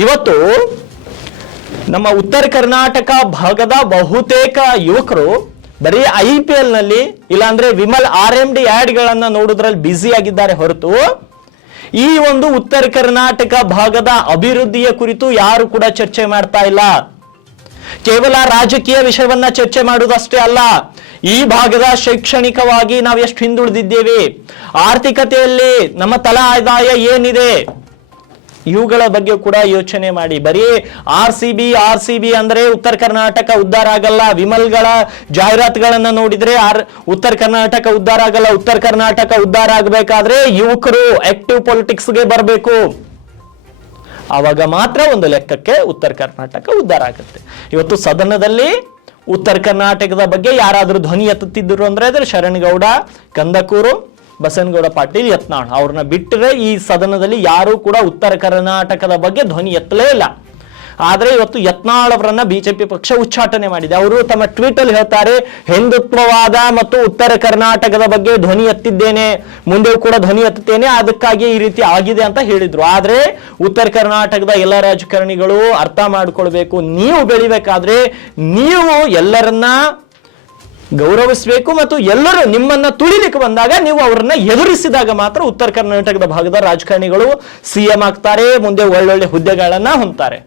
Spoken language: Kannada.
ಇವತ್ತು ನಮ್ಮ ಉತ್ತರ ಕರ್ನಾಟಕ ಭಾಗದ ಬಹುತೇಕ ಯುವಕರು ಬರೀ IPL ನಲ್ಲಿ ಇಲ್ಲಾಂದ್ರೆ ವಿಮಲ್ RMD ಆಡ್ಗಳನ್ನ ನೋಡೋದ್ರಲ್ಲಿ ಬ್ಯುಸಿ ಆಗಿದ್ದಾರೆ ಹೊರತು ಈ ಒಂದು ಉತ್ತರ ಕರ್ನಾಟಕ ಭಾಗದ ಅಭಿವೃದ್ಧಿಯ ಕುರಿತು ಯಾರು ಕೂಡ ಚರ್ಚೆ ಮಾಡ್ತಾ ಇಲ್ಲ. ಕೇವಲ ರಾಜಕೀಯ ವಿಷಯವನ್ನ ಚರ್ಚೆ ಮಾಡುವುದಷ್ಟೇ ಅಲ್ಲ, ಈ ಭಾಗದ ಶೈಕ್ಷಣಿಕವಾಗಿ ನಾವು ಎಷ್ಟು ಹಿಂದುಳಿದಿದ್ದೇವೆ, ಆರ್ಥಿಕತೆಯಲ್ಲಿ ನಮ್ಮ ತಲಾ ಆದಾಯ ಏನಿದೆ, ಇವುಗಳ ಬಗ್ಗೆ ಕೂಡ ಯೋಚನೆ ಮಾಡಿ. ಬರೀ RCB ಅಂದ್ರೆ ಉತ್ತರ ಕರ್ನಾಟಕ ಉದ್ಧಾರ ಆಗಲ್ಲ. ವಿಮಲ್ಗಳ ಜಾಹೀರಾತುಗಳನ್ನ ನೋಡಿದ್ರೆ ಉತ್ತರ ಕರ್ನಾಟಕ ಉದ್ಧಾರ ಆಗಲ್ಲ. ಉತ್ತರ ಕರ್ನಾಟಕ ಉದ್ಧಾರ ಆಗಬೇಕಾದ್ರೆ ಯುವಕರು ಆಕ್ಟಿವ್ ಪೊಲಿಟಿಕ್ಸ್ಗೆ ಬರಬೇಕು. ಆವಾಗ ಮಾತ್ರ ಒಂದು ಲೆಕ್ಕಕ್ಕೆ ಉತ್ತರ ಕರ್ನಾಟಕ ಉದ್ಧಾರ ಆಗುತ್ತೆ. ಇವತ್ತು ಸದನದಲ್ಲಿ ಉತ್ತರ ಕರ್ನಾಟಕದ ಬಗ್ಗೆ ಯಾರಾದ್ರೂ ಧ್ವನಿ ಎತ್ತುತ್ತಿದ್ರು ಅಂದ್ರೆ ಅದ್ರ ಶರಣಗೌಡ, ಕಂದಕೂರು, ಬಸನಗೌಡ ಪಾಟೀಲ್, ಯತ್ನಾಳ್ ಅವ್ರನ್ನ ಬಿಟ್ಟರೆ ಈ ಸದನದಲ್ಲಿ ಯಾರು ಕೂಡ ಉತ್ತರ ಕರ್ನಾಟಕದ ಬಗ್ಗೆ ಧ್ವನಿ ಎತ್ತಲೇ ಇಲ್ಲ. ಆದ್ರೆ ಇವತ್ತು ಯತ್ನಾಳ್ ಅವರನ್ನ ಬಿಜೆಪಿ ಪಕ್ಷ ಉಚ್ಚಾಟನೆ ಮಾಡಿದೆ. ಅವರು ತಮ್ಮ ಟ್ವೀಟ್ ಅಲ್ಲಿ ಹೇಳ್ತಾರೆ, ಹಿಂದುತ್ವವಾದ ಮತ್ತು ಉತ್ತರ ಕರ್ನಾಟಕದ ಬಗ್ಗೆ ಧ್ವನಿ ಎತ್ತಿದ್ದೇನೆ, ಮುಂದೆ ಕೂಡ ಧ್ವನಿ ಎತ್ತುತ್ತೇನೆ, ಅದಕ್ಕಾಗಿ ಈ ರೀತಿ ಆಗಿದೆ ಅಂತ ಹೇಳಿದ್ರು. ಆದ್ರೆ ಉತ್ತರ ಕರ್ನಾಟಕದ ಎಲ್ಲ ರಾಜಕಾರಣಿಗಳು ಅರ್ಥ ಮಾಡ್ಕೊಳ್ಬೇಕು, ನೀವು ಬೆಳಿಬೇಕಾದ್ರೆ ನೀವು ಎಲ್ಲರನ್ನ ಗೌರವಿಸಬೇಕು ಮತ್ತು ಎಲ್ಲರೂ ನಿಮ್ಮನ್ನ ತುಳಿಲಿಕ್ಕೆ ಬಂದಾಗ ನೀವು ಅವರನ್ನ ಎದುರಿಸಿದಾಗ ಮಾತ್ರ ಉತ್ತರ ಕರ್ನಾಟಕದ ಭಾಗದ ರಾಜಕಾರಣಿಗಳು CM ಆಗ್ತಾರೆ, ಮುಂದೆ ಒಳ್ಳೊಳ್ಳೆ ಹುದ್ದೆಗಳನ್ನ ಹೊಂದ್ತಾರೆ.